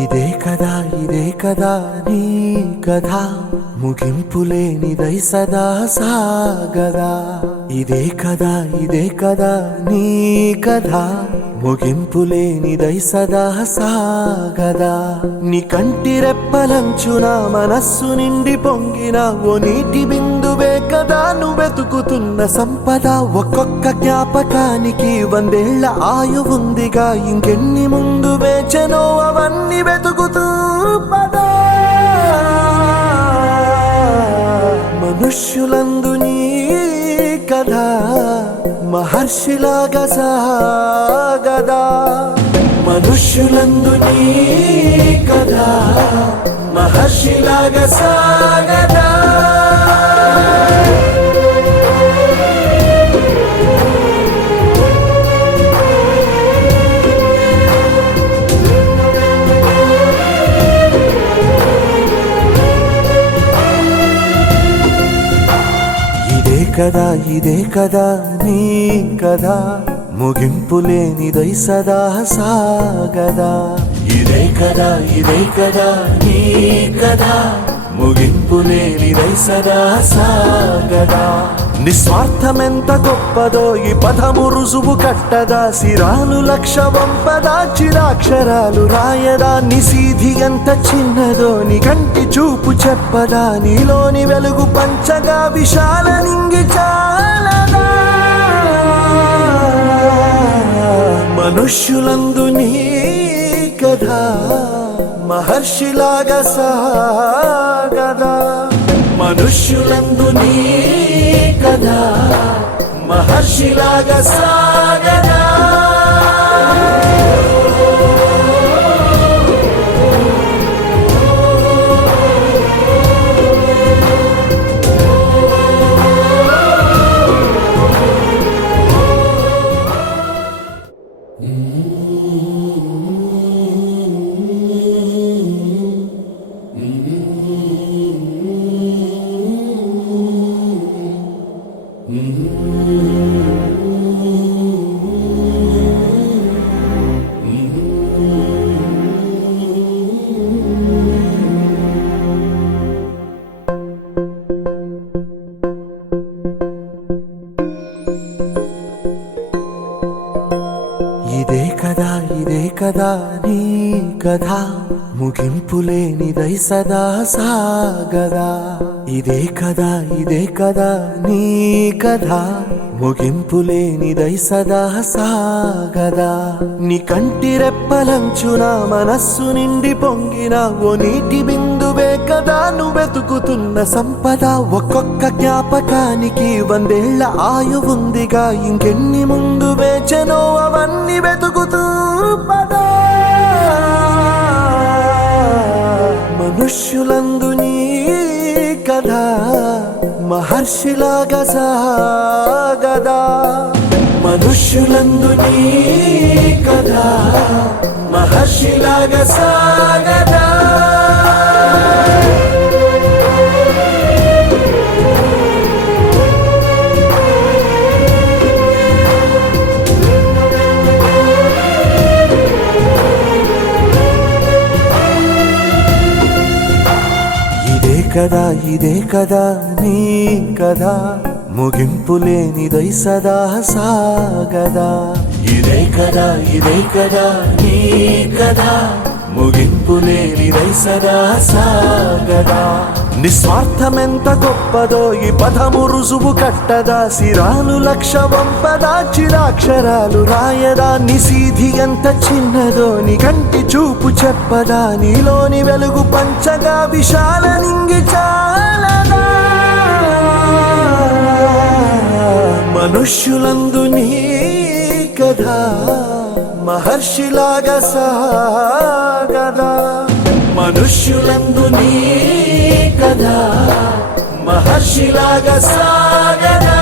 ఇదే కదా నీ కథ ముగింపులేనిదై సదా సాగదా. ఇదే కదా నీ కథ ముగింపులేనిదై సదా సాగదా. నీ కంటి రెప్పలంచున మనస్సు నిండి పొంగిన ఓ నీటి బిందువే కదా నువ్వెతుకుతున్న సంపద. ఒక్కొక్క జ్ఞాపకానికి 100 ఏళ్ల ఆయువుందిగా, ఇంకెన్ని ముందు వేచనో అవన్నీ వెతుకుతూ పదా. మనుష్యులందు నీ కథ మహర్షిలాగా సాగదా. మనుష్యులందు నీ కథ మహర్షిలాగా సాగదా. ఇదే కదా నీ కథ ముగింపులేనిదై సదా సాగదా. ఇదే కదా నీ కథ ముగింపులేనిదై సదా సాగదా. నిస్వార్థమెంత గొప్పదో ఈ పదము రుజువు కట్టదా. సిరాలు 1,00,000 వంపదా, చిరాక్షరాలు రాయదా. నిశీధి ఎంత చిన్నదో నీ కంటి చూపు చెప్పదా. నీలోని వెలుగు పంచగా విశాల నింగి చాలదా. మనుష్యులందు నీ కథ మహర్షిలాగా సాగదా. మనుష్యులందు నీ కథ మహర్షిలాగా సాగదా. ఇదే కదా నీ కథ ముగింపులేనిదై సదా సాగదా. ఇదే కదా నీ కథ ముగింపులేనిదై సదా సాగదా. నీ కంటి రెప్పలంచున మనస్సు నిండి పొంగిన ఓ నీటి బిందువే కదా నువ్వెతుకుతున్న సంపద. ఒక్కొక్క జ్ఞాపకానికి 100 ఏళ్ల ఆయువుందిగా, ఇంకెన్ని ముందు వేచనో అవన్నీ వెతుకుతూ పదా. మనుష్యులందు నీ కథ మహర్షిలాగా సాగదా. మనుష్యులందు నీ కథ మహర్షిలాగా సాగదా. ఇదే కదా నీ కథ ముగింపులేనిదై సదా సాగదా. ఇదే కదా నీ కథ ముగింపులేనిదై సదా సాగదా. నిస్వార్థమెంత గొప్పదో ఈ పదము రుజువు కట్టదా. సిరాలు 1,00,000 వంపదా, చిరాక్షరాలు రాయదా. నిశీధి ఎంత చిన్నదో నీ కంటి చూపు చెప్పదా. నీలోని వెలుగు పంచగా విశాల నింగి చాలదా. మనుష్యులందు నీ కథ మహర్షిలాగా సాగదా మనుష్యులందు నీ కథ మహర్షిలాగా సాగదా